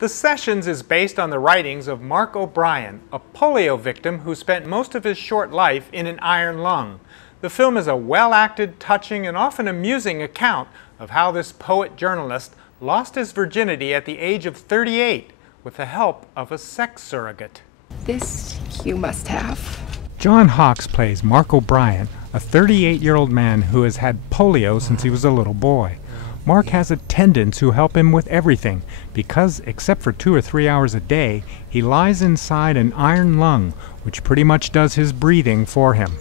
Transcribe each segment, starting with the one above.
The Sessions is based on the writings of Mark O'Brien, a polio victim who spent most of his short life in an iron lung. The film is a well-acted, touching, and often amusing account of how this poet-journalist lost his virginity at the age of 38 with the help of a sex surrogate. This you must have. John Hawkes plays Mark O'Brien, a 38-year-old man who has had polio since he was a little boy. Mark has attendants who help him with everything because, except for 2 or 3 hours a day, he lies inside an iron lung, which pretty much does his breathing for him.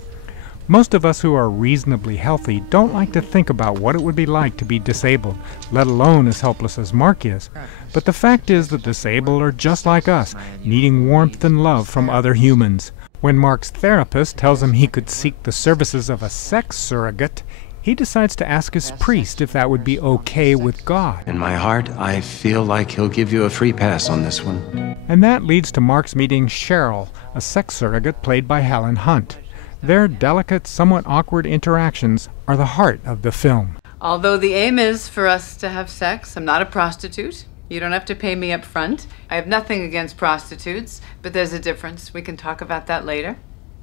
Most of us who are reasonably healthy don't like to think about what it would be like to be disabled, let alone as helpless as Mark is. But the fact is the disabled are just like us, needing warmth and love from other humans. When Mark's therapist tells him he could seek the services of a sex surrogate, he decides to ask his priest if that would be okay with God. In my heart, I feel like he'll give you a free pass on this one. And that leads to Mark's meeting Cheryl, a sex surrogate played by Helen Hunt. Their delicate, somewhat awkward interactions are the heart of the film. Although the aim is for us to have sex, I'm not a prostitute. You don't have to pay me up front. I have nothing against prostitutes, but there's a difference. We can talk about that later.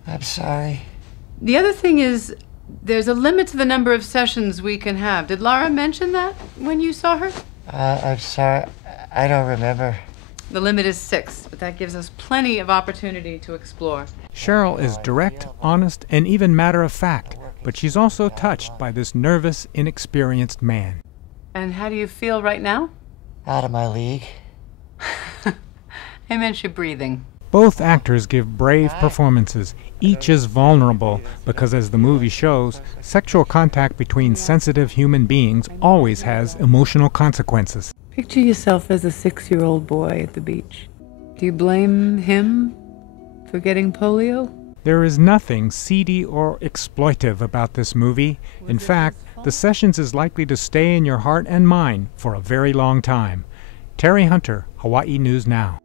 I'm sorry. The other thing is, there's a limit to the number of sessions we can have. Did Laura mention that when you saw her? I'm sorry. I don't remember. The limit is 6, but that gives us plenty of opportunity to explore. Cheryl is direct, honest, and even matter-of-fact, but she's also touched by this nervous, inexperienced man. And how do you feel right now? Out of my league. I meant your breathing. Both actors give brave performances. Each is vulnerable because, as the movie shows, sexual contact between sensitive human beings always has emotional consequences. Picture yourself as a 6-year-old boy at the beach. Do you blame him for getting polio? There is nothing seedy or exploitive about this movie. In fact, The Sessions is likely to stay in your heart and mind for a very long time. Terry Hunter, Hawaii News Now.